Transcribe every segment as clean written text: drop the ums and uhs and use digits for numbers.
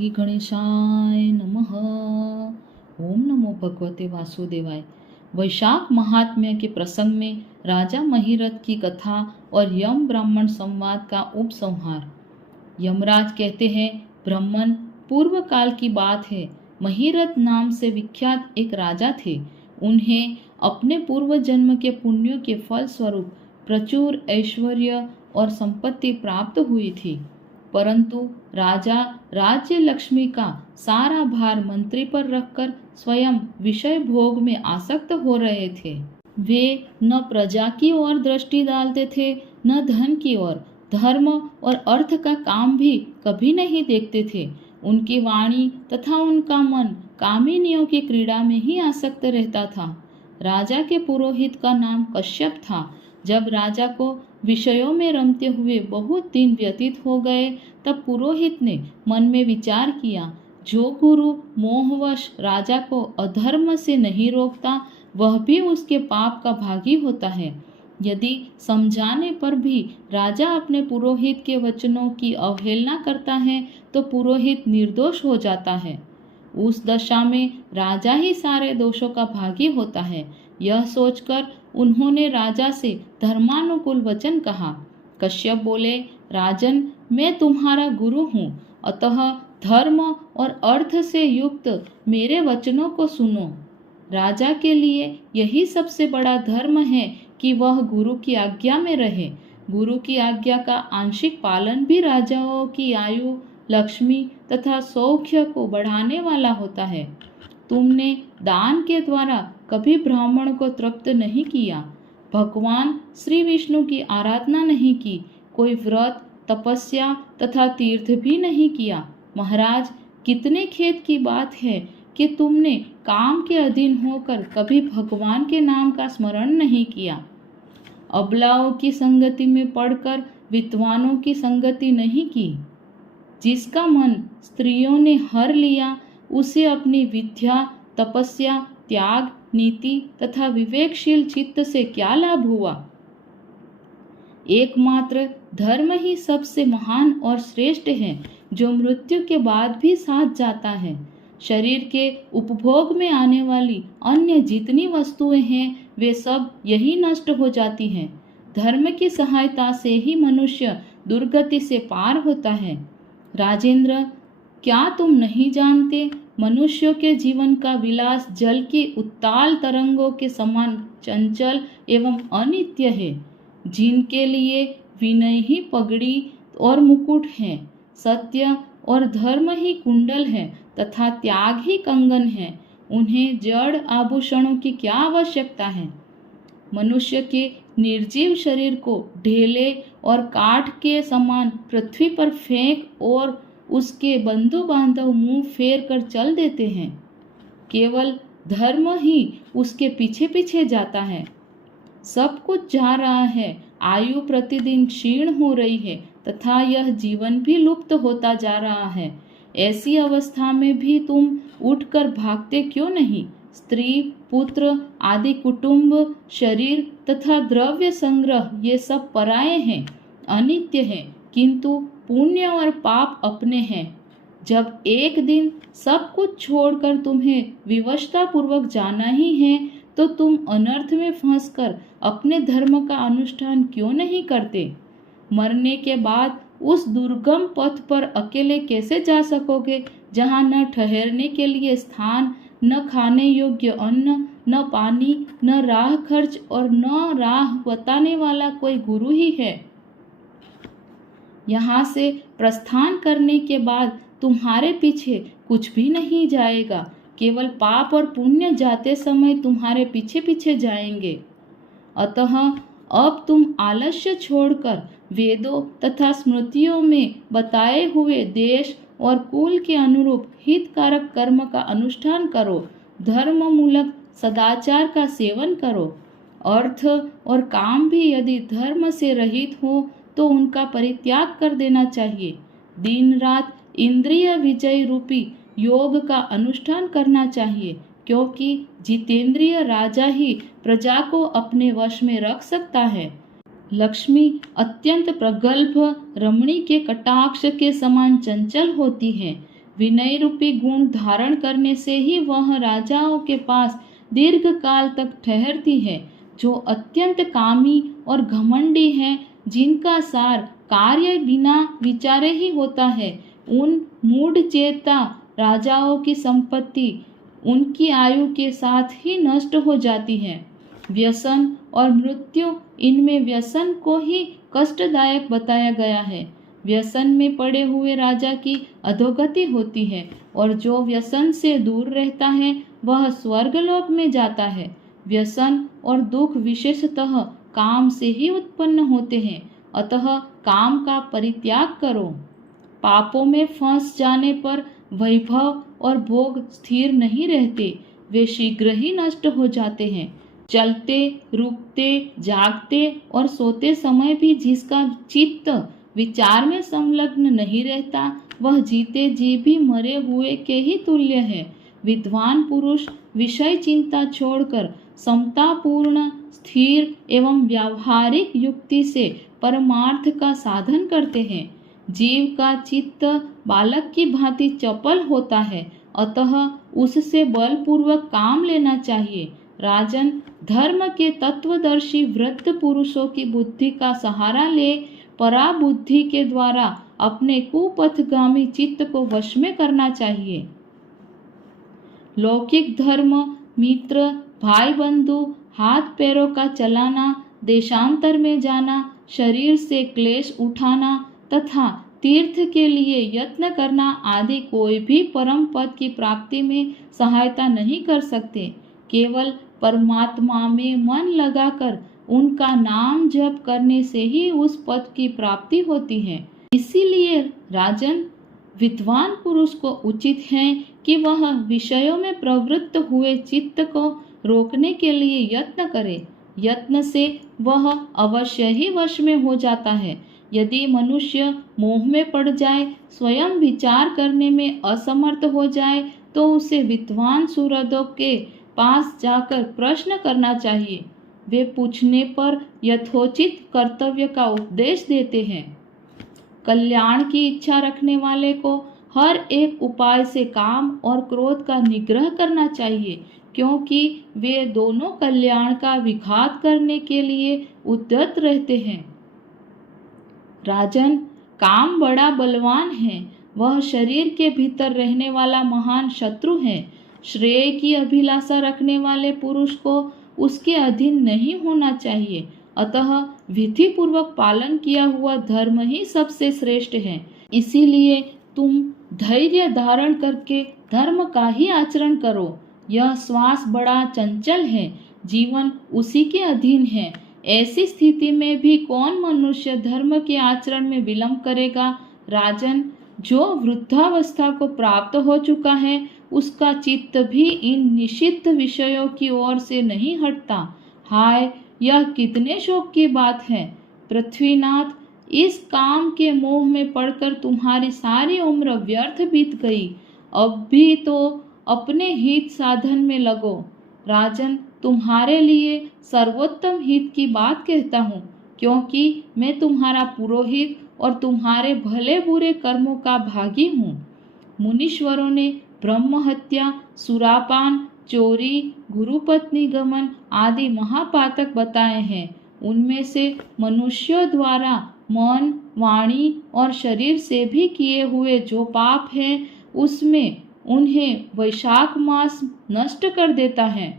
श्री गणेशाय नमः। ओम नमो भगवते वासुदेवाय। वैशाख महात्म्य के प्रसंग में राजा महिरथ की कथा और यम ब्राह्मण संवाद का उपसंहार। यमराज कहते हैं, ब्राह्मण, पूर्व काल की बात है। महिरथ नाम से विख्यात एक राजा थे। उन्हें अपने पूर्व जन्म के पुण्यों के फल स्वरूप प्रचुर ऐश्वर्य और संपत्ति प्राप्त हुई थी। परंतु राजा राज्य लक्ष्मी का सारा भार मंत्री पर रखकर स्वयं विषय भोग में आसक्त हो रहे थे। वे न प्रजा की ओर दृष्टि डालते थे, न धन की ओर। धर्म और अर्थ का काम भी कभी नहीं देखते थे। उनकी वाणी तथा उनका मन कामिनियों की क्रीड़ा में ही आसक्त रहता था। राजा के पुरोहित का नाम कश्यप था। जब राजा को विषयों में रमते हुए बहुत दिन व्यतीत हो गए, तब पुरोहित ने मन में विचार किया, जो गुरु मोहवश राजा को अधर्म से नहीं रोकता, वह भी उसके पाप का भागी होता है। यदि समझाने पर भी राजा अपने पुरोहित के वचनों की अवहेलना करता है, तो पुरोहित निर्दोष हो जाता है। उस दशा में राजा ही सारे दोषों का भागी होता है। यह सोचकर उन्होंने राजा से धर्मानुकूल वचन कहा। कश्यप बोले, राजन, मैं तुम्हारा गुरु हूँ, अतः धर्म और अर्थ से युक्त मेरे वचनों को सुनो। राजा के लिए यही सबसे बड़ा धर्म है कि वह गुरु की आज्ञा में रहे। गुरु की आज्ञा का आंशिक पालन भी राजाओं की आयु, लक्ष्मी तथा सौख्य को बढ़ाने वाला होता है। तुमने दान के द्वारा कभी ब्राह्मण को तृप्त नहीं किया, भगवान श्री विष्णु की आराधना नहीं की, कोई व्रत, तपस्या तथा तीर्थ भी नहीं किया। महाराज, कितने खेद की बात है कि तुमने काम के अधीन होकर कभी भगवान के नाम का स्मरण नहीं किया। अबलाओं की संगति में पड़कर विद्वानों की संगति नहीं की। जिसका मन स्त्रियों ने हर लिया, उसे अपनी विद्या, तपस्या, त्याग, नीति तथा विवेकशील चित्त से क्या लाभ हुआ। एकमात्र धर्म ही सबसे महान और श्रेष्ठ है, जो मृत्यु के बाद भी साथ जाता है। शरीर के उपभोग में आने वाली अन्य जितनी वस्तुएं हैं, वे सब यही नष्ट हो जाती हैं। धर्म की सहायता से ही मनुष्य दुर्गति से पार होता है। राजेंद्र, क्या तुम नहीं जानते, मनुष्यों के जीवन का विलास जल की उत्ताल तरंगों के समान चंचल एवं अनित्य है। जिनके लिए विनय ही पगड़ी और मुकुट है, सत्य और धर्म ही कुंडल है तथा त्याग ही कंगन है, उन्हें जड़ आभूषणों की क्या आवश्यकता है। मनुष्य के निर्जीव शरीर को ढेले और काठ के समान पृथ्वी पर फेंक और उसके बंधु बांधव मुंह फेर कर चल देते हैं। केवल धर्म ही उसके पीछे पीछे जाता है। सब कुछ जा रहा है, आयु प्रतिदिन क्षीण हो रही है तथा यह जीवन भी लुप्त होता जा रहा है। ऐसी अवस्था में भी तुम उठकर भागते क्यों नहीं। स्त्री, पुत्र आदि, कुटुंब, शरीर तथा द्रव्य संग्रह, ये सब पराये हैं, अनित्य हैं, किंतु पुण्य और पाप अपने हैं। जब एक दिन सब कुछ छोड़कर तुम्हें विवशता पूर्वक जाना ही है, तो तुम अनर्थ में फंसकर अपने धर्म का अनुष्ठान क्यों नहीं करते। मरने के बाद उस दुर्गम पथ पर अकेले कैसे जा सकोगे, जहाँ न ठहरने के लिए स्थान, न खाने योग्य अन्न, न पानी, न राह खर्च और न राह बताने वाला कोई गुरु ही है। यहाँ से प्रस्थान करने के बाद तुम्हारे पीछे कुछ भी नहीं जाएगा, केवल पाप और पुण्य जाते समय तुम्हारे पीछे पीछे जाएंगे। अतः अब तुम आलस्य छोड़कर वेदों तथा स्मृतियों में बताए हुए देश और कुल के अनुरूप हितकारक कर्म का अनुष्ठान करो। धर्म मूलक सदाचार का सेवन करो। अर्थ और काम भी यदि धर्म से रहित हो, तो उनका परित्याग कर देना चाहिए। दिन रात इंद्रिय विजय रूपी योग का अनुष्ठान करना चाहिए, क्योंकि जितेंद्रिय राजा ही प्रजा को अपने वश में रख सकता है। लक्ष्मी अत्यंत प्रगल्भ रमणी के कटाक्ष के समान चंचल होती है। विनय रूपी गुण धारण करने से ही वह राजाओं के पास दीर्घ काल तक ठहरती है। जो अत्यंत कामी और घमंडी हैं, जिनका सार कार्य बिना विचारे ही होता है, उन मूढ़ चेता राजाओं की संपत्ति उनकी आयु के साथ ही नष्ट हो जाती है। व्यसन और मृत्यु, इनमें व्यसन को ही कष्टदायक बताया गया है। व्यसन में पड़े हुए राजा की अधोगति होती है और जो व्यसन से दूर रहता है वह स्वर्गलोक में जाता है। व्यसन और दुख विशेषतः काम से ही उत्पन्न होते हैं, अतः काम का परित्याग करो। पापों में फंस जाने पर वैभव और भोग स्थिर नहीं रहते, वे शीघ्र ही नष्ट हो जाते हैं। चलते, रुकते, जागते और सोते समय भी जिसका चित्त विचार में संलग्न नहीं रहता, वह जीते जी भी मरे हुए के ही तुल्य है। विद्वान पुरुष विषय चिंता छोड़कर समतापूर्ण, स्थिर एवं व्यावहारिक युक्ति से परमार्थ का साधन करते हैं। जीव का चित्त बालक की भांति चपल होता है, अतः उससे बलपूर्वक काम लेना चाहिए। राजन, धर्म के तत्वदर्शी वृद्ध पुरुषों की बुद्धि का सहारा ले पराबुद्धि के द्वारा अपने कुपथगामी चित्त को वश में करना चाहिए। लौकिक धर्म, मित्र, भाई बंधु, हाथ पैरों का चलाना, देशांतर में जाना, शरीर से क्लेश उठाना तथा तीर्थ के लिए यत्न करना आदि कोई भी परम पद की प्राप्ति में सहायता नहीं कर सकते। केवल परमात्मा में मन लगाकर उनका नाम जप करने से ही उस पद की प्राप्ति होती है। इसीलिए राजन, विद्वान पुरुष को उचित है कि वह विषयों में प्रवृत्त हुए चित्त को रोकने के लिए यत्न करे। यत्न से वह अवश्य ही वश में हो जाता है। यदि मनुष्य मोह में पड़ जाए, स्वयं विचार करने में असमर्थ हो जाए, तो उसे विद्वान सुहृदों के पास जाकर प्रश्न करना चाहिए। वे पूछने पर यथोचित कर्तव्य का उपदेश देते हैं। कल्याण की इच्छा रखने वाले को हर एक उपाय से काम और क्रोध का निग्रह करना चाहिए, क्योंकि वे दोनों कल्याण का विघात करने के लिए उद्यत रहते हैं। राजन, काम बड़ा बलवान है, वह शरीर के भीतर रहने वाला महान शत्रु है। श्रेय की अभिलाषा रखने वाले पुरुष को उसके अधीन नहीं होना चाहिए, अतः विधि पूर्वक पालन किया हुआ धर्म ही सबसे श्रेष्ठ है। इसीलिए तुम धैर्य धारण करके धर्म का ही आचरण करो। यह श्वास बड़ा चंचल है, जीवन उसी के अधीन है। ऐसी स्थिति में भी कौन मनुष्य धर्म के आचरण में विलंब करेगा। राजन, जो वृद्धावस्था को प्राप्त हो चुका है, उसका चित्त भी इन निषिद्ध विषयों की ओर से नहीं हटता। हाय, यह कितने शोक की बात है। पृथ्वीनाथ, इस काम के मोह में पड़कर तुम्हारी सारी उम्र व्यर्थ बीत गई। अब भी तो अपने हित साधन में लगो। राजन, तुम्हारे लिए सर्वोत्तम हित की बात कहता हूँ, क्योंकि मैं तुम्हारा पुरोहित और तुम्हारे भले बुरे कर्मों का भागी हूँ। मुनीश्वरों ने ब्रह्म हत्या, सुरापान, चोरी, गुरुपत्नी गमन आदि महापातक बताए हैं। उनमें से मनुष्यों द्वारा मन, वाणी और शरीर से भी किए हुए जो पाप हैं, उसमें उन्हें वैशाख मास नष्ट कर देता है।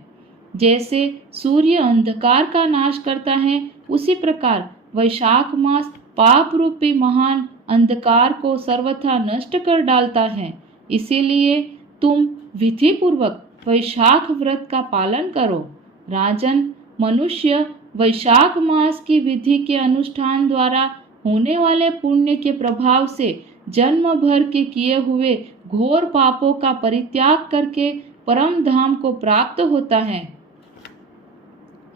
जैसे सूर्य अंधकार का नाश करता है, उसी प्रकार वैशाख मास पाप रूपी महान अंधकार को सर्वथा नष्ट कर डालता है। इसीलिए तुम विधि पूर्वक वैशाख व्रत का पालन करो। राजन, मनुष्य वैशाख मास की विधि के अनुष्ठान द्वारा होने वाले पुण्य के प्रभाव से जन्म भर के किए हुए घोर पापों का परित्याग करके परम धाम को प्राप्त होता है।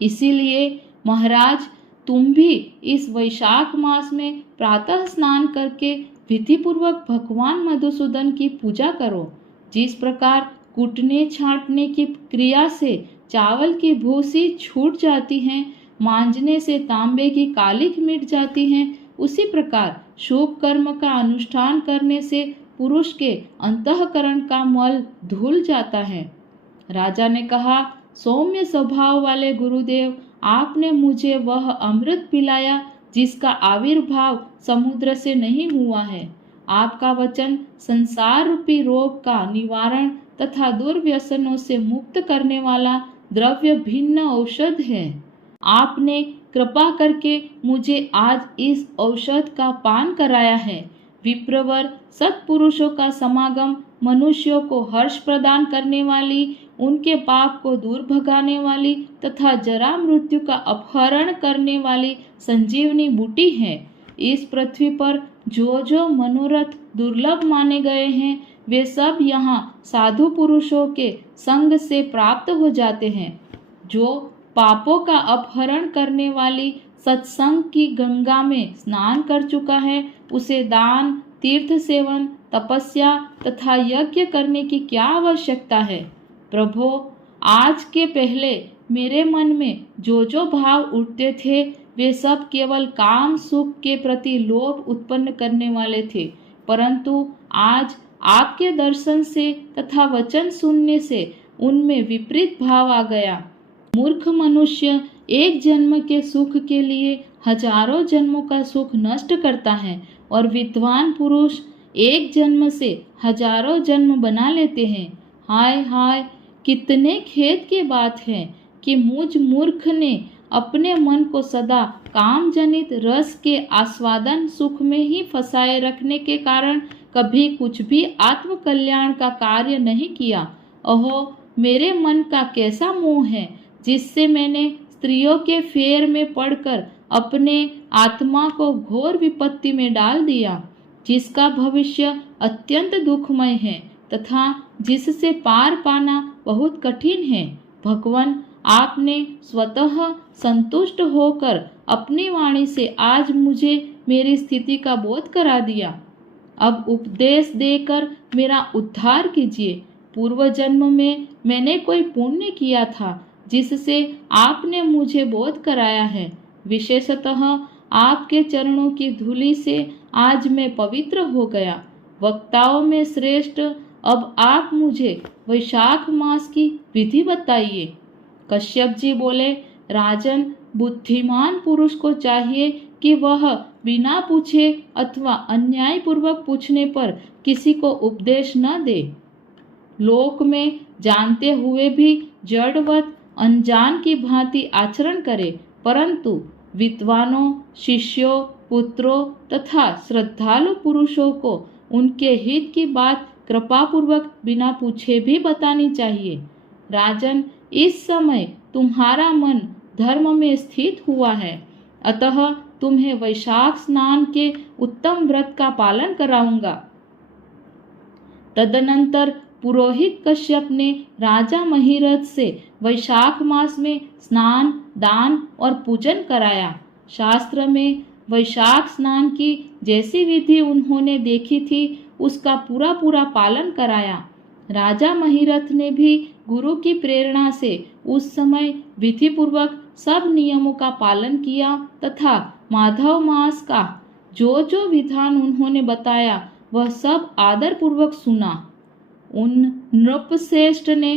इसीलिए महाराज, तुम भी इस वैशाख मास में प्रातः स्नान करके विधि पूर्वक भगवान मधुसूदन की पूजा करो। जिस प्रकार कूटने छांटने की क्रिया से चावल की भूसी छूट जाती है, मांजने से तांबे की कालिख मिट जाती है, उसी प्रकार शुभ कर्म का अनुष्ठान करने से पुरुष के अंतःकरण का मल धुल जाता है। राजा ने कहा, सौम्य स्वभाव वाले गुरुदेव, आपने मुझे वह अमृत पिलाया जिसका आविर्भाव समुद्र से नहीं हुआ है। आपका वचन संसार रूपी रोग का निवारण तथा दुर्व्यसनों से मुक्त करने वाला द्रव्य भिन्न औषध है। आपने कृपा करके मुझे आज इस औषध का पान कराया है। विप्रवर सत्पुरुषों का समागम मनुष्यों को हर्ष प्रदान करने वाली, उनके पाप को दूर भगाने वाली तथा जरा मृत्यु का अपहरण करने वाली संजीवनी बूटी है। इस पृथ्वी पर जो जो मनोरथ दुर्लभ माने गए हैं, वे सब यहाँ साधु पुरुषों के संग से प्राप्त हो जाते हैं। जो पापों का अपहरण करने वाली सत्संग की गंगा में स्नान कर चुका है, उसे दान, तीर्थ सेवन, तपस्या तथा यज्ञ करने की क्या आवश्यकता है। प्रभो, आज के पहले मेरे मन में जो जो भाव उठते थे, वे सब केवल काम सुख के प्रति लोभ उत्पन्न करने वाले थे, परंतु आज आपके दर्शन से तथा वचन सुनने से उनमें विपरीत भाव आ गया। मूर्ख मनुष्य एक जन्म के सुख के लिए हजारों जन्मों का सुख नष्ट करता है और विद्वान पुरुष एक जन्म से हजारों जन्म बना लेते हैं। हाय हाय, कितने खेद की बात है कि मुझ मूर्ख ने अपने मन को सदा काम जनित रस के आस्वादन सुख में ही फंसाए रखने के कारण कभी कुछ भी आत्म कल्याण का कार्य नहीं किया। अहो, मेरे मन का कैसा मोह है, जिससे मैंने स्त्रियों के फेर में पड़कर अपने आत्मा को घोर विपत्ति में डाल दिया, जिसका भविष्य अत्यंत दुखमय है तथा जिससे पार पाना बहुत कठिन है। भगवान, आपने स्वतः संतुष्ट होकर अपनी वाणी से आज मुझे मेरी स्थिति का बोध करा दिया। अब उपदेश देकर मेरा उद्धार कीजिए। पूर्व जन्म में मैंने कोई पुण्य किया था जिससे आपने मुझे बोध कराया है। विशेषतः आपके चरणों की धूलि से आज मैं पवित्र हो गया। वक्ताओं में श्रेष्ठ, अब आप मुझे वैशाख मास की विधि बताइए। कश्यप जी बोले, राजन, बुद्धिमान पुरुष को चाहिए कि वह बिना पूछे अथवा अन्यायपूर्वक पूछने पर किसी को उपदेश न दे। लोक में जानते हुए भी जड़वत अनजान की भांति आचरण करे, परंतु विद्वानों, शिष्यों, पुत्रों तथा श्रद्धालु पुरुषों को उनके हित की बात कृपापूर्वक बिना पूछे भी बतानी चाहिए। राजन, इस समय तुम्हारा मन धर्म में स्थित हुआ है, अतः तुम्हें वैशाख स्नान के उत्तम व्रत का पालन कराऊंगा। तदनंतर पुरोहित कश्यप ने राजा महिरथ से वैशाख मास में स्नान, दान और पूजन कराया। शास्त्र में वैशाख स्नान की जैसी विधि उन्होंने देखी थी, उसका पूरा पूरा पालन कराया। राजा महिरथ ने भी गुरु की प्रेरणा से उस समय विधि पूर्वक सब नियमों का पालन किया तथा माधव मास का जो जो विधान उन्होंने बताया वह सब आदर पूर्वक सुना। उन नृपश्रेष्ठ ने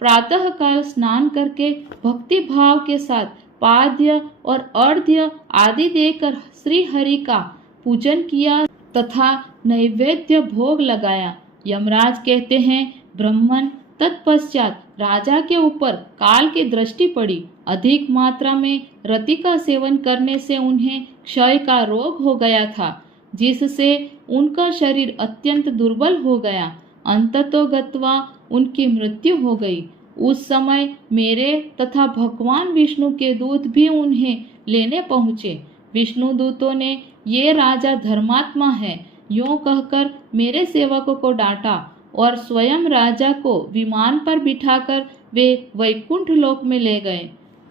प्रातःकाल स्नान करके भक्ति भाव के साथ पाद्य और अर्घ्य आदि देकर श्री हरि का पूजन किया तथा नैवेद्य भोग लगाया। यमराज कहते हैं, ब्राह्मण, तत्पश्चात राजा के ऊपर काल की दृष्टि पड़ी। अधिक मात्रा में रति का सेवन करने से उन्हें क्षय का रोग हो गया था, जिससे उनका शरीर अत्यंत दुर्बल हो गया। अंततोगत्वा उनकी मृत्यु हो गई। उस समय मेरे तथा भगवान विष्णु के दूत भी उन्हें लेने पहुँचे। विष्णु दूतों ने ये राजा धर्मात्मा है यूं कहकर मेरे सेवकों को डांटा और स्वयं राजा को विमान पर बिठाकर वे वैकुंठ लोक में ले गए।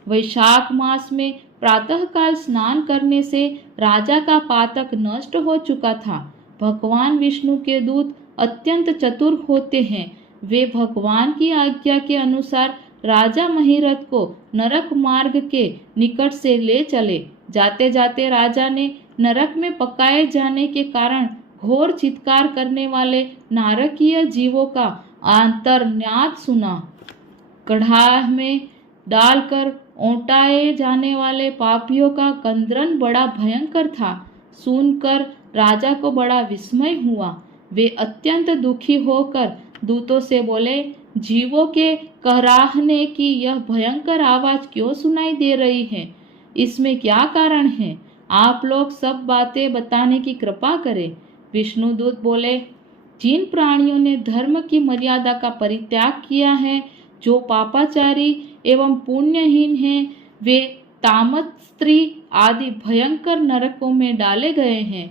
वैशाख मास में प्रातःकाल स्नान करने से राजा का पातक नष्ट हो चुका था। भगवान विष्णु के दूत अत्यंत चतुर होते हैं। वे भगवान की आज्ञा के अनुसार राजा महिरथ को नरक मार्ग के निकट से ले चले। जाते जाते राजा ने नरक में पकाए जाने के कारण घोर चित्कार करने वाले नारकीय जीवों का आंतरनाद सुना। कढ़ाई में डालकर औंटाए जाने वाले पापियों का कंदरन बड़ा भयंकर था। सुनकर राजा को बड़ा विस्मय हुआ। वे अत्यंत दुखी होकर दूतों से बोले, जीवों के कराहने की यह भयंकर आवाज क्यों सुनाई दे रही है? इसमें क्या कारण है? आप लोग सब बातें बताने की कृपा करें। विष्णुदूत बोले, जिन प्राणियों ने धर्म की मर्यादा का परित्याग किया है, जो पापाचारी एवं पुण्यहीन हैं, वे तामत स्त्री आदि भयंकर नरकों में डाले गए हैं।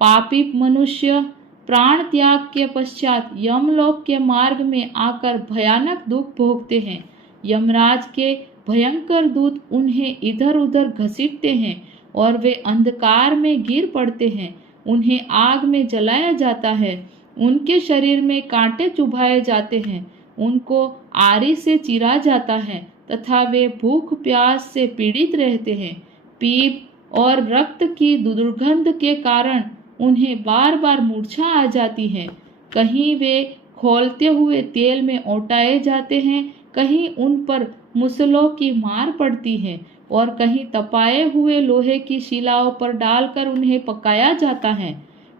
पापी मनुष्य प्राण त्याग के पश्चात यमलोक के मार्ग में आकर भयानक दुख भोगते हैं। यमराज के भयंकर दूत उन्हें इधर उधर घसीटते हैं और वे अंधकार में गिर पड़ते हैं। उन्हें आग में जलाया जाता है, उनके शरीर में कांटे चुभाए जाते हैं, उनको आरी से चीरा जाता है तथा वे भूख प्यास से पीड़ित रहते हैं। पीप और रक्त की दुर्गंध के कारण उन्हें बार बार मूर्छा आ जाती है। कहीं वे खौलते हुए तेल में औटाए जाते हैं, कहीं उन पर मुसलों की मार पड़ती है और कहीं तपाए हुए लोहे की शिलाओं पर डालकर उन्हें पकाया जाता है।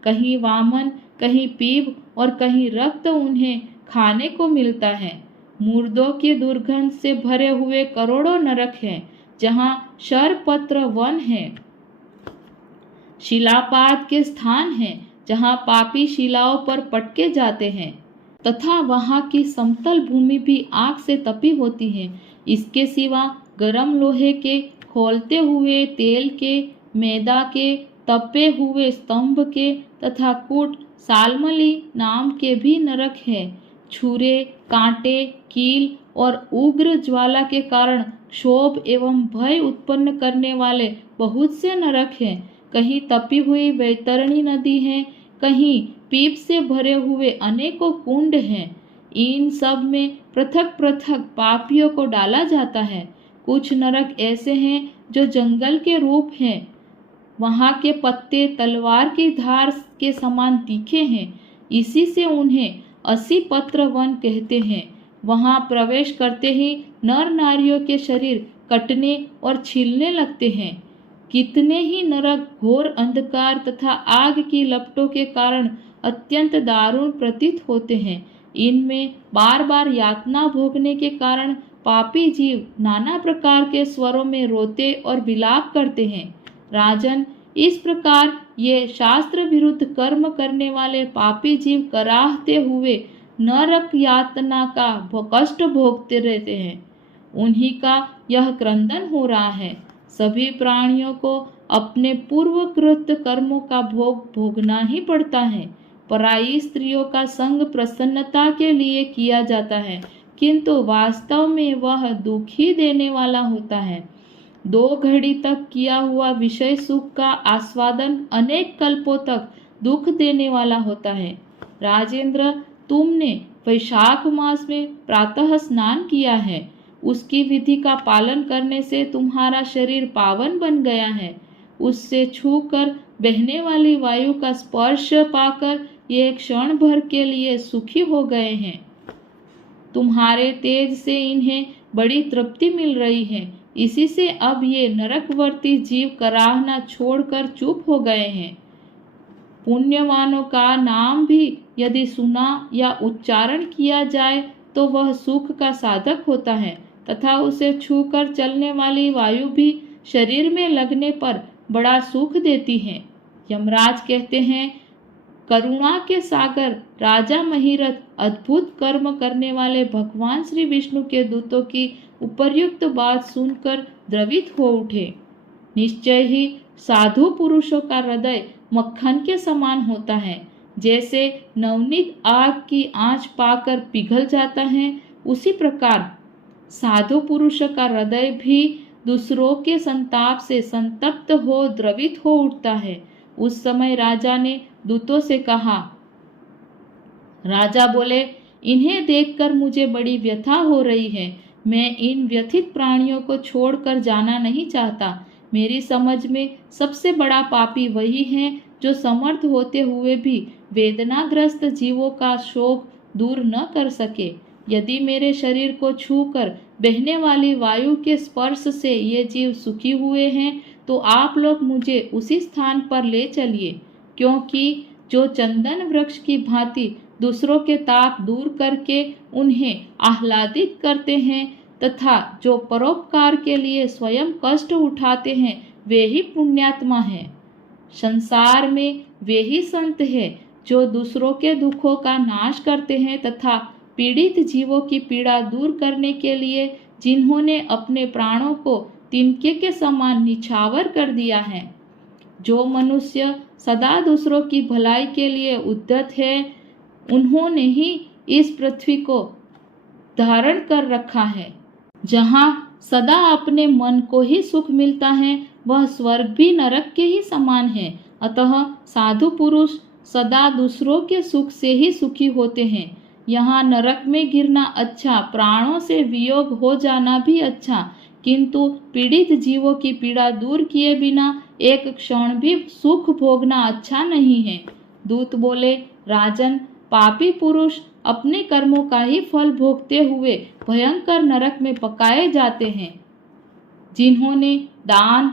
कहीं वामन, कहीं पीप और कहीं रक्त उन्हें खाने को मिलता है। मुर्दों की दुर्गंध से भरे हुए करोड़ों नरक हैं, जहाँ शरपत्र वन है, शिलापात के स्थान हैं, जहाँ पापी शिलाओं पर पटके जाते हैं तथा वहाँ की समतल भूमि भी आग से तपी होती है। इसके सिवा गरम लोहे के, खौलते हुए तेल के, मैदा के, तपे हुए स्तंभ के तथा कूट सालमली नाम के भी नरक है। छुरे, कांटे, कील और उग्र ज्वाला के कारण क्षोभ एवं भय उत्पन्न करने वाले बहुत से नरक हैं। कहीं तपी हुई वैतरणी नदी है, कहीं पीप से भरे हुए अनेकों कुंड हैं। इन सब में पृथक पृथक पापियों को डाला जाता है। कुछ नरक ऐसे हैं जो जंगल के रूप हैं। वहाँ के पत्ते तलवार की धार के समान तीखे हैं, इसी से उन्हें 80 पत्र वन कहते हैं। वहाँ प्रवेश करते ही नर नारियों के शरीर कटने और छिलने लगते हैं। कितने ही नरक घोर अंधकार तथा आग की लपटों के कारण अत्यंत दारुण प्रतीत होते हैं। इनमें बार बार यातना भोगने के कारण पापी जीव नाना प्रकार के स्वरों में रोते और विलाप करते हैं। राजन, इस प्रकार ये शास्त्र विरुद्ध कर्म करने वाले पापी जीव कराहते हुए नरक यातना का कष्ट भोगते रहते हैं। उन्हीं का यह क्रंदन हो रहा है। सभी प्राणियों को अपने पूर्वकृत कर्मों का भोग भोगना ही पड़ता है। पराई स्त्रियों का संग प्रसन्नता के लिए किया जाता है, किंतु वास्तव में वह दुख ही देने वाला होता है। 2 घड़ी तक किया हुआ विषय सुख का आस्वादन अनेक कल्पों तक दुख देने वाला होता है। राजेंद्र, तुमने वैशाख मास में प्रातः स्नान किया है। उसकी विधि का पालन करने से तुम्हारा शरीर पावन बन गया है। उससे छूकर बहने वाली वायु का स्पर्श पाकर ये क्षण भर के लिए सुखी हो गए हैं। तुम्हारे तेज से इन्हें बड़ी तृप्ति मिल रही है, इसी से अब ये नरकवर्ती जीव कराहना छोड़कर चुप हो गए हैं। पुण्यवानों का नाम भी यदि सुना या उच्चारण किया जाए तो वह सुख का साधक होता है तथा उसे छूकर चलने वाली वायु भी शरीर में लगने पर बड़ा सुख देती है। यमराज कहते हैं, करुणा के सागर राजा महिरथ अद्भुत कर्म करने वाले भगवान श्री विष्णु के दूतों की उपर्युक्त बात सुनकर द्रवित हो उठे। निश्चय ही साधु पुरुषों का हृदय मक्खन के समान होता है। जैसे नवनीत आग की आंच पाकर पिघल जाता है, उसी प्रकार साधु पुरुष का हृदय भी दूसरों के संताप से संतप्त हो द्रवित हो उठता है। उस समय राजा ने दूतों से कहा। राजा बोले, इन्हें देखकर मुझे बड़ी व्यथा हो रही है। मैं इन व्यथित प्राणियों को छोड़कर जाना नहीं चाहता। मेरी समझ में सबसे बड़ा पापी वही है जो समर्थ होते हुए भी वेदनाग्रस्त जीवों का शोक दूर न कर सके। यदि मेरे शरीर को छूकर बहने वाली वायु के स्पर्श से ये जीव सुखी हुए हैं, तो आप लोग मुझे उसी स्थान पर ले चलिए, क्योंकि जो चंदन वृक्ष की भांति दूसरों के ताप दूर करके उन्हें आह्लादित करते हैं तथा जो परोपकार के लिए स्वयं कष्ट उठाते हैं, वे ही पुण्यात्मा हैं। संसार में वे ही संत हैं जो दूसरों के दुखों का नाश करते हैं तथा पीड़ित जीवों की पीड़ा दूर करने के लिए जिन्होंने अपने प्राणों को तिनके के समान निछावर कर दिया है। जो मनुष्य सदा दूसरों की भलाई के लिए उद्यत है, उन्होंने ही इस पृथ्वी को धारण कर रखा है। जहाँ सदा अपने मन को ही सुख मिलता है, वह स्वर्ग भी नरक के ही समान है। अतः साधु पुरुष सदा दूसरों के सुख से ही सुखी होते हैं। यहाँ नरक में गिरना अच्छा, प्राणों से वियोग हो जाना भी अच्छा, किंतु पीड़ित जीवों की पीड़ा दूर किए बिना एक क्षण भी सुख भोगना अच्छा नहीं है। दूत बोले, राजन, पापी पुरुष अपने कर्मों का ही फल भोगते हुए भयंकर नरक में पकाए जाते हैं। जिन्होंने दान,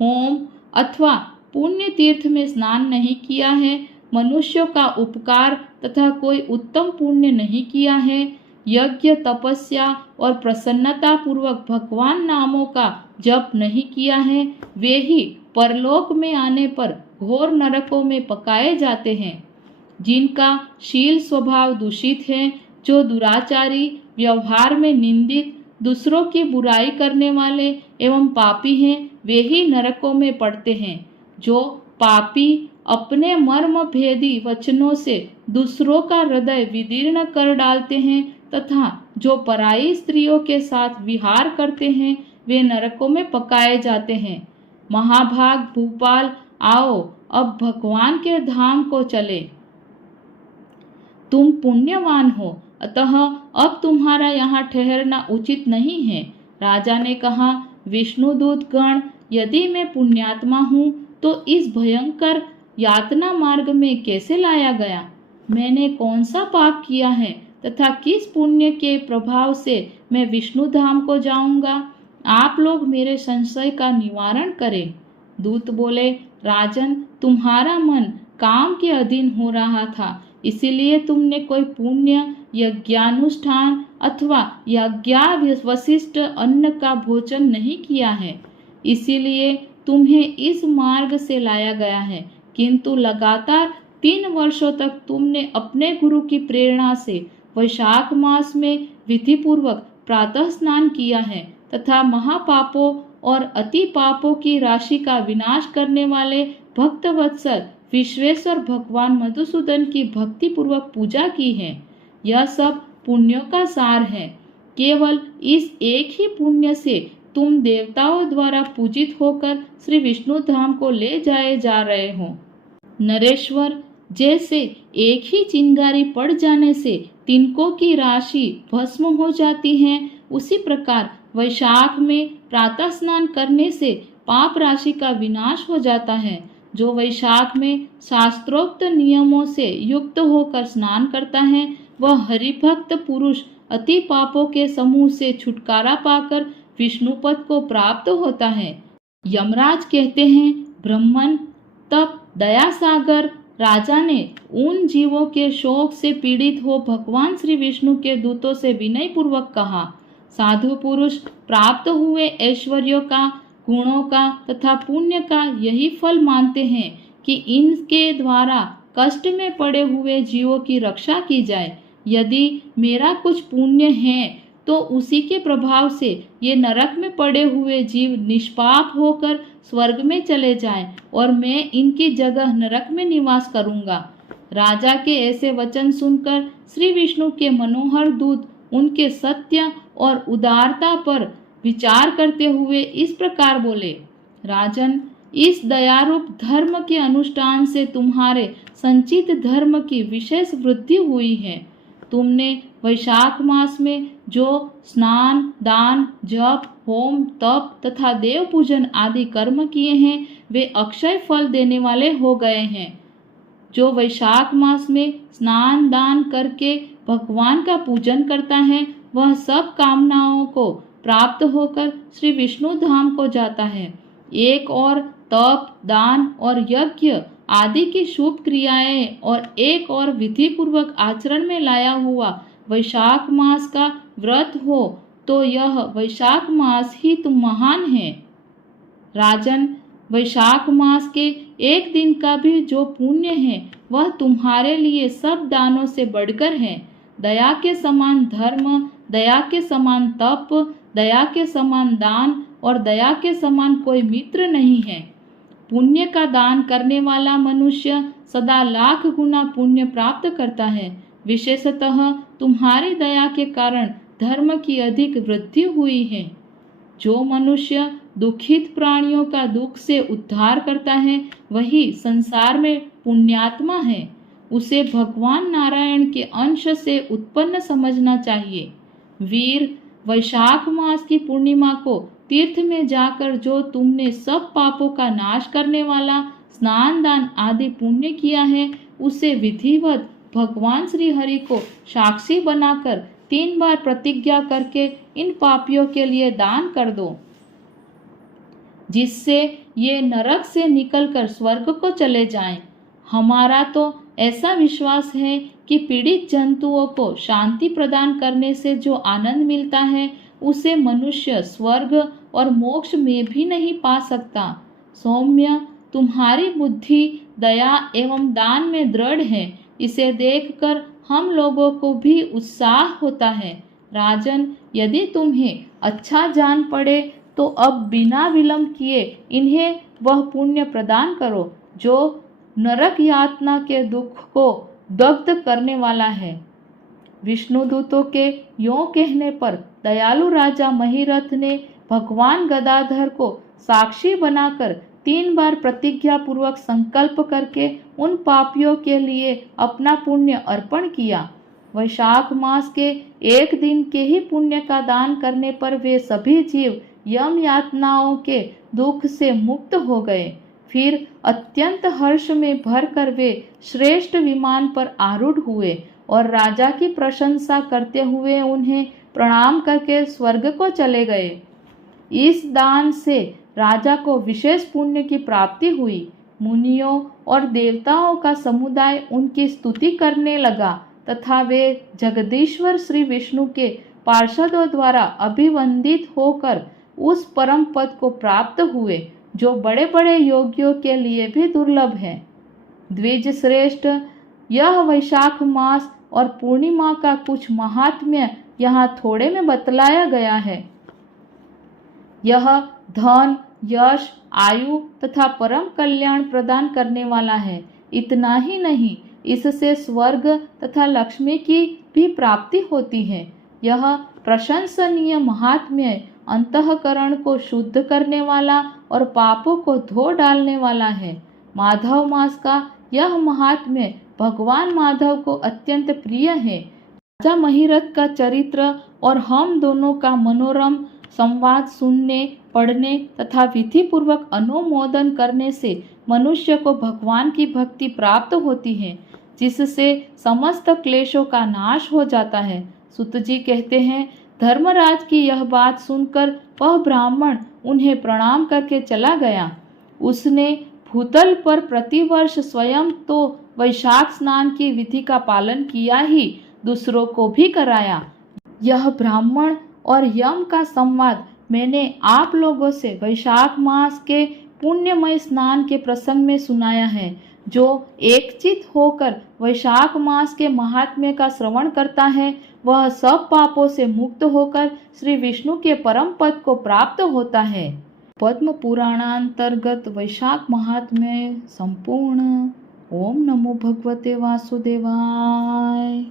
होम अथवा पुण्य तीर्थ में स्नान नहीं किया है, मनुष्यों का उपकार तथा कोई उत्तम पुण्य नहीं किया है, यज्ञ, तपस्या और प्रसन्नता पूर्वक भगवान नामों का जप नहीं किया है, वे ही परलोक में आने पर घोर नरकों में पकाए जाते हैं। जिनका शील स्वभाव दूषित है, जो दुराचारी, व्यवहार में निंदित, दूसरों की बुराई करने वाले एवं पापी हैं, वे ही नरकों में पड़ते हैं। जो पापी अपने मर्म भेदी वचनों से दूसरों का हृदय विदीर्ण कर डालते हैं तथा जो पराई स्त्रियों के साथ विहार करते हैं, वे नरकों में पकाए जाते हैं। महाभाग भूपाल, आओ अब भगवान के धाम को चले। तुम पुण्यवान हो, अतः अब तुम्हारा यहाँ ठहरना उचित नहीं है। राजा ने कहा, विष्णुदूत गण, यदि मैं पुण्यात्मा हूँ तो इस भयंकर यातना मार्ग में कैसे लाया गया? मैंने कौन सा पाप किया है तथा किस पुण्य के प्रभाव से मैं विष्णु धाम को जाऊंगा? आप लोग मेरे संशय का निवारण करें। दूत बोले, राजन, तुम्हारा मन काम के अधीन हो रहा था, इसीलिए तुमने कोई पुण्य यज्ञानुष्ठान अथवा यज्ञावशिष्ट अन्न का भोजन नहीं किया है, इसीलिए तुम्हें इस मार्ग से लाया गया है। किंतु लगातार 3 वर्षों तक तुमने अपने गुरु की प्रेरणा से वैशाख मास में विधिपूर्वक प्रातः स्नान किया है तथा महापापों और अति पापों की राशि का विनाश करने वाले भक्तवत्सल विश्वेश्वर भगवान मधुसूदन की भक्ति पूर्वक पूजा की है। यह सब पुण्यों का सार है। केवल इस एक ही पुण्य से तुम देवताओं द्वारा पूजित होकर श्री विष्णु धाम को ले जाए जा रहे हो। नरेश्वर, जैसे एक ही चिंगारी पड़ जाने से तिनकों की राशि भस्म हो जाती है, उसी प्रकार वैशाख में प्रातः स्नान करने से पाप राशि का विनाश हो जाता है। जो वैशाख में शास्त्रोक्त नियमों से युक्त होकर स्नान करता है, वह हरिभक्त पुरुष अति पापों के समूह से छुटकारा पाकर विष्णुपद को प्राप्त होता है। यमराज कहते हैं, ब्रह्मन, तब दया सागर राजा ने उन जीवों के शोक से पीड़ित हो भगवान श्री विष्णु के दूतों से विनय पूर्वक कहा, साधु पुरुष प्राप्त हुए ऐश्वर्यों का, गुणों का तथा पुण्य का यही फल मानते हैं कि इनके द्वारा कष्ट में पड़े हुए जीवों की रक्षा की जाए। यदि मेरा कुछ पुण्य है तो उसी के प्रभाव से ये नरक में पड़े हुए जीव निष्पाप होकर स्वर्ग में चले जाएं और मैं इनकी जगह नरक में निवास करूंगा। राजा के ऐसे वचन सुनकर श्री विष्णु के मनोहर दूत उनके सत्य और उदारता पर विचार करते हुए इस प्रकार बोले, राजन, इस दयारूप धर्म के अनुष्ठान से तुम्हारे संचित धर्म की विशेष वृद्धि हुई है। तुमने वैशाख मास में जो स्नान, दान, जप, होम, तप तथा देव पूजन आदि कर्म किए हैं वे अक्षय फल देने वाले हो गए हैं। जो वैशाख मास में स्नान दान करके भगवान का पूजन करता है वह सब कामनाओं को प्राप्त होकर श्री विष्णु धाम को जाता है। एक और तप, दान और यज्ञ आदि की शुभ क्रियाएं और एक और विधि पूर्वक आचरण में लाया हुआ वैशाख मास का व्रत हो तो यह वैशाख मास ही तुम महान है। राजन, वैशाख मास के एक दिन का भी जो पुण्य है वह तुम्हारे लिए सब दानों से बढ़कर है। दया के समान धर्म, दया के समान तप, दया के समान दान और दया के समान कोई मित्र नहीं है। पुण्य का दान करने वाला मनुष्य सदा लाख गुना पुण्य प्राप्त करता है। विशेषतः तुम्हारी दया के कारण धर्म की अधिक वृद्धि हुई है। जो मनुष्य दुखित प्राणियों का दुख से उद्धार करता है वही संसार में पुण्यात्मा है। उसे भगवान नारायण के अंश से उत्पन्न समझना चाहिए। वीर, वैशाख मास की पूर्णिमा को तीर्थ में जाकर जो तुमने सब पापों का नाश करने वाला स्नान दान आदि पुण्य किया है उसे विधिवत भगवान श्री हरि को साक्षी बनाकर 3 बार प्रतिज्ञा करके इन पापियों के लिए दान कर दो, जिससे ये नरक से निकलकर स्वर्ग को चले जाएं। हमारा तो ऐसा विश्वास है कि पीड़ित जंतुओं को शांति प्रदान करने से जो आनंद मिलता है उसे मनुष्य स्वर्ग और मोक्ष में भी नहीं पा सकता। सौम्य, तुम्हारी बुद्धि दया एवं दान में दृढ़ है। इसे देखकर हम लोगों को भी उत्साह होता है। राजन, यदि तुम्हें अच्छा जान पड़े तो अब बिना विलंब किए इन्हें वह पुण्य प्रदान करो जो नरक यातना के दुख को दग्ध करने वाला है। विष्णुदूतों के यों कहने पर दयालु राजा महिरथ ने भगवान गदाधर को साक्षी बनाकर 3 बार प्रतिज्ञा पूर्वक संकल्प करके उन पापियों के लिए अपना पुण्य अर्पण किया। वैशाख मास के एक दिन के ही पुण्य का दान करने पर वे सभी जीव यम यातनाओं के दुख से मुक्त हो गए। फिर अत्यंत हर्ष में भरकर वे श्रेष्ठ विमान पर आरूढ़ हुए और राजा की प्रशंसा करते हुए उन्हें प्रणाम करके स्वर्ग को चले गए। इस दान से राजा को विशेष पुण्य की प्राप्ति हुई। मुनियों और देवताओं का समुदाय उनकी स्तुति करने लगा तथा वे जगदीश्वर श्री विष्णु के पार्षदों द्वारा अभिवंदित होकर उस परम पद को प्राप्त हुए जो बड़े बड़े योगियों के लिए भी दुर्लभ है। द्विज श्रेष्ठ, यह वैशाख मास और पूर्णिमा का कुछ महात्म्य यहाँ थोड़े में बतलाया गया है। यह धन, यश, आयु तथा परम कल्याण प्रदान करने वाला है। इतना ही नहीं, इससे स्वर्ग तथा लक्ष्मी की भी प्राप्ति होती है। यह प्रशंसनीय महात्म्य अंतःकरण को शुद्ध करने वाला और पापों को धो डालने वाला है। माधव मास का यह महात्म्य भगवान माधव को अत्यंत प्रिय है। राजा महिरथ का चरित्र और हम दोनों का मनोरम संवाद सुनने, पढ़ने तथा विधि पूर्वक अनुमोदन करने से मनुष्य को भगवान की भक्ति प्राप्त होती है, जिससे समस्त क्लेशों का नाश हो जाता है। सुत जी कहते हैं, धर्मराज की यह बात सुनकर वह ब्राह्मण उन्हें प्रणाम करके चला गया। उसने भूतल पर प्रतिवर्ष स्वयं तो वैशाख स्नान की विधि का पालन किया ही, दूसरों को भी कराया। यह ब्राह्मण और यम का संवाद मैंने आप लोगों से वैशाख मास के पुण्यमय स्नान के प्रसंग में सुनाया है। जो एकचित होकर वैशाख मास के महात्म्य का श्रवण करता है वह सब पापों से मुक्त होकर श्री विष्णु के परम पद को प्राप्त होता है। पद्म पुराणांतर्गत वैशाख महात्म्य संपूर्ण। ओम नमो भगवते वासुदेवाय।